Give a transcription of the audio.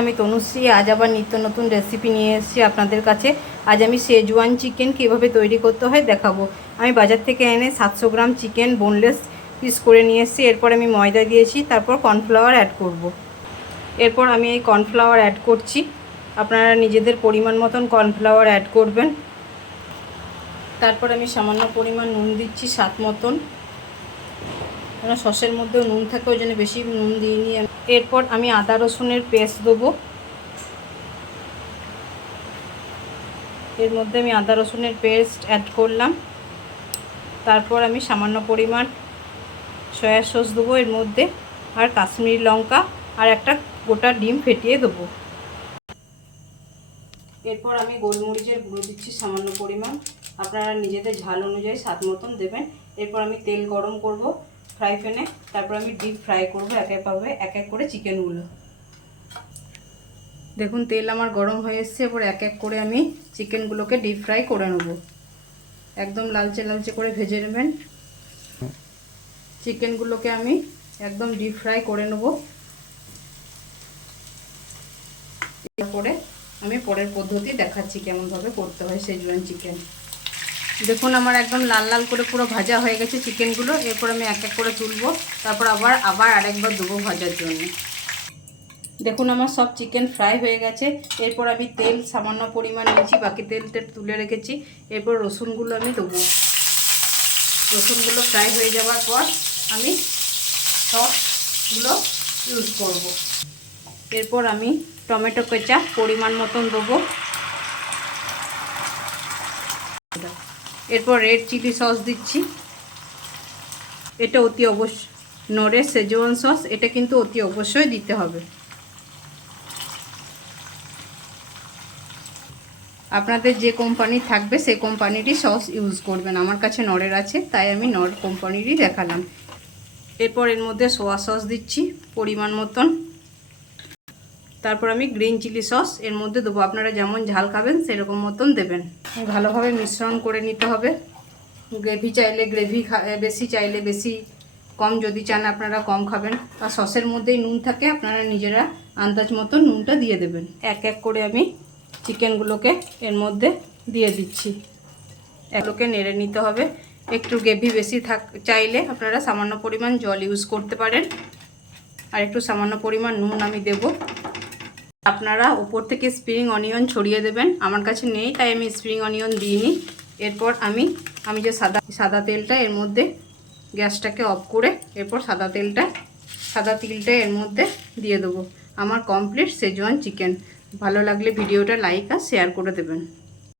আমি তনুশ্রী, আজ আবার নিত্য নতুন রেসিপি নিয়ে এসেছি আপনাদের কাছে। আজ আমি শেজওয়ান চিকেন কীভাবে তৈরি করতে হয় দেখাবো। আমি বাজার থেকে এনে সাতশো গ্রাম চিকেন বোনলেস পিস করে নিয়ে এসেছি। এরপর আমি ময়দা দিয়েছি, তারপর কর্নফ্লাওয়ার অ্যাড করব। এরপর আমি এই কর্নফ্লাওয়ার অ্যাড করছি। আপনারা নিজেদের পরিমাণ মতন কর্নফ্লাওয়ার অ্যাড করবেন। তারপর আমি সামান্য পরিমাণ নুন দিচ্ছি, স্বাদ মতন। কেন সসের মধ্যেও নুন থাকে, ওই জন্য বেশি নুন দিইনি। এরপর আমি আদা রসুনের পেস্ট দেবো। এর মধ্যে আমি আদা রসুনের পেস্ট অ্যাড করলাম। তারপর আমি সামান্য পরিমাণ সয়া সস দেবো এর মধ্যে, আর কাশ্মীরি লঙ্কা, আর একটা গোটা ডিম ফেটিয়ে দেবো। এরপর আমি গোলমরিচের গুঁড়ো দিচ্ছি সামান্য পরিমাণ। আপনারা নিজেদের ঝাল অনুযায়ী স্বাদ মতন দেবেন। এরপর আমি তেল গরম করব। ফ্রাই প্যানে তারপর আমি ডিপ ফ্রাই করব এক একভাবে এক এক করে চিকেনগুলো দেখুন, তেল আমার গরম হয়ে এসছে, এরপর এক এক করে আমি চিকেনগুলোকে ডিপ ফ্রাই করে নেব। একদম লালচে লালচে করে ভেজে নেবেন। চিকেনগুলোকে আমি একদম ডিপ ফ্রাই করে নেব। এরপরে আমি পরের পদ্ধতি দেখাচ্ছি কেমনভাবে করতে হয় সেজওয়ান চিকেন দেখুন, আমার একদম লাল লাল করে পুরো ভাজা হয়ে গেছে চিকেনগুলো। এরপর আমি এক এক করে তুলবো। তারপর আবার আবার আরেকবার দেবো ভাজার জন্য। দেখুন, আমার সব চিকেন ফ্রাই হয়ে গেছে। এরপর আমি তেল সামান্য পরিমাণ নিয়েছি, বাকি তেলটা তুলে রেখেছি। এরপর রসুনগুলো আমি দেবো। রসুনগুলো ফ্রাই হয়ে যাওয়ার পর আমি সসগুলো ইউজ করব। এরপর আমি টমেটো কেচা পরিমাণ মতন দেবো। এরপর রেড চিলি সস দিচ্ছি। এটা অতি অবশ্য নরের সেজওয়ান সস এটা কিন্তু অতি অবশ্যই দিতে হবে। আপনাদের যে কোম্পানি থাকবে সেই কোম্পানিরই সস ইউজ করবেন। আমার কাছে নরের আছে, তাই আমি নর কোম্পানিরই দেখালাম। এরপর এর মধ্যে সোয়া সস দিচ্ছি, পরিমাণ মতন। তারপর আমি গ্রিন চিলি সস, এর মধ্যে দেবো। আপনারা যেমন ঝাল খাবেন, সেরকম মতন দেবেন। ভালোভাবে মিশ্রণ করে নিতে হবে। গ্রেভি চাইলে গ্রেভি বেশি চাইলে বেশি কম, যদি চান আপনারা কম খাবেন। আর সসের মধ্যেই নুন থাকে, আপনারা নিজেরা আন্দাজ মতো নুনটা দিয়ে দেবেন। এক এক করে আমি চিকেনগুলোকে এর মধ্যে দিয়ে দিচ্ছি। এগুলোকে নেড়ে নিতে হবে। একটু গ্রেভি বেশি থাক, চাইলে আপনারা সামান্য পরিমাণ জল ইউজ করতে পারেন। আর একটু সামান্য পরিমাণ নুন আমি দেব। আপনারা উপর থেকে স্প্রিং অনিয়ন ছড়িয়ে দেবেন। আমার কাছে নেই, তাই আমি স্প্রিং অনিয়ন দিইনি। এরপর আমি আমি যে সাদা সাদা তেলটা এর মধ্যে গ্যাসটাকে অফ করে এরপর সাদা তেলটা, সাদা তিলটা এর মধ্যে দিয়ে দেবো। আমার কমপ্লিট সেজওয়ান চিকেন ভালো লাগলে ভিডিওটা লাইক আর শেয়ার করে দেবেন।